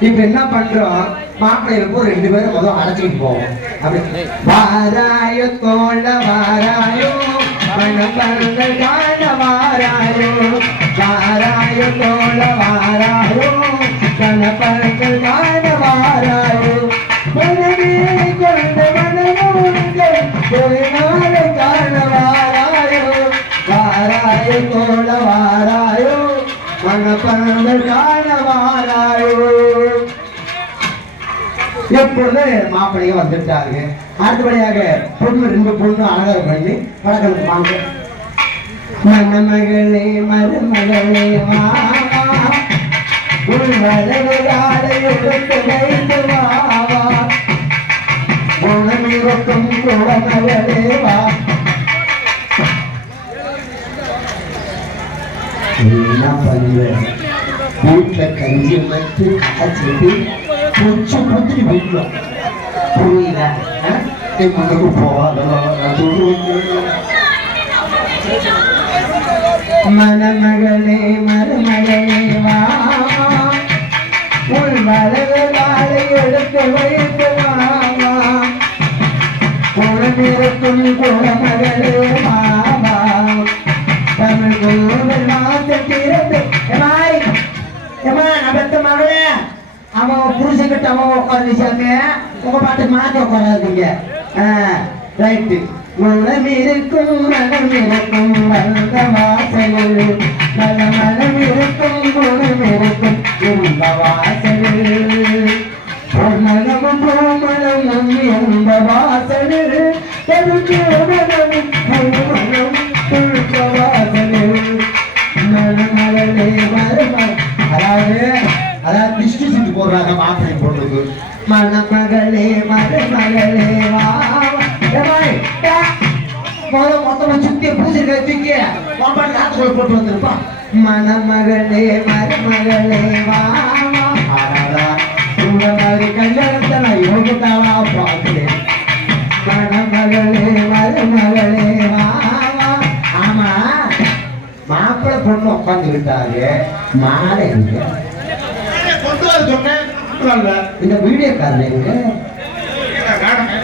இப்ப என்ன பண்றோம் மாப்பிள்ளைகளுக்கு ரெண்டு பேரும் முதல் அழைச்சிட்டு போவோம். அப்படி. வாராயோ தோழ வாராயோ மணப்பங்கள் காண வாராயோ வாராயோ தோழ வாராயோ மணப்பங்கள் காண வாராயோ. மனமே கொண்ட மனமோங்கள் ஒரு நாளை காண வாராயோ. வாராயோ தோழ வாராயோ மணப்பங்கள் காண வாராயோ. எப்பொழுது மாப்பிள்ளைங்க வந்துட்டாங்க அடுத்தபடியாக பொண்ணு ரெண்டு பொண்ணு அழகர் பண்ணி வடக்கு வாங்க மணமகளே மருமகளே வா. உன் வலதுகாலை எடுத்து வைத்து வா வா. குணமிருக்கும் குணமகளே வா. என்ன பண்ணுவேன் வீட்டுல கஞ்சி வச்சு காய்ச்சிட்டு கொஞ்சம் குதிரி வீட்டுல புரியல ஆ? நீ முன்னுக்கு போவாதோ நான் சொல்லுவேன் மணமகளே மருமகளே வா உன் வலது காலை எடுத்து வைத்து வா வா. குணமிருக்கும் குணமகளே அவன் புருஷன்கிட்ட அவன் உட்காந்துச்சாங்க உங்க பாட்டுக்கு மாத்தி உட்காராதீங்க. ரைட்டு மனம் இருக்கும் மனம் இருக்கும் வந்த வாசலில். நல்ல மனம் இருக்கும் குணம் இருக்கும் இந்த வாசலில். பொன்னகமும் பூமணமும் எந்த வாசலில். தெருக்கு அதாவது டிஸ்டி சீட்டு போடுறாங்க மாப்பிள்ளை பொண்ணுக்கு. மணமகளே மருமகளே வா முதல்ல மொத்தமா சுத்தி பூஜை தூக்கி பாப்பாடு காத்துக்குள்ள போட்டு வந்திருப்பா. மணமகளே மருமகளே வா மாதிரி கல்யாணத்தை நான் யோகித்தாளா பார்க்கிறேன். மணமகளே மருமகளே வா. ஆமா மாப்பிள்ளை பொண்ணு உட்காந்துக்கிட்டாங்க மாலை எங்க கொண்டு வர சொன்னேன். இந்த வீடியோக்காரன் எங்க? நான் காணுங்க.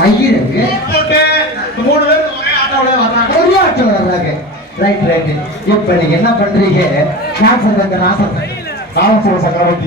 ஐயர் எங்க? போட்டு இந்த மூணு பேர் ஒரே வர்றாங்க. ரைட் ரைட் இப்ப நீங்க என்ன பண்றீங்க? சொல்றேன். நாசம் காலசுர சக்கரவர்த்தி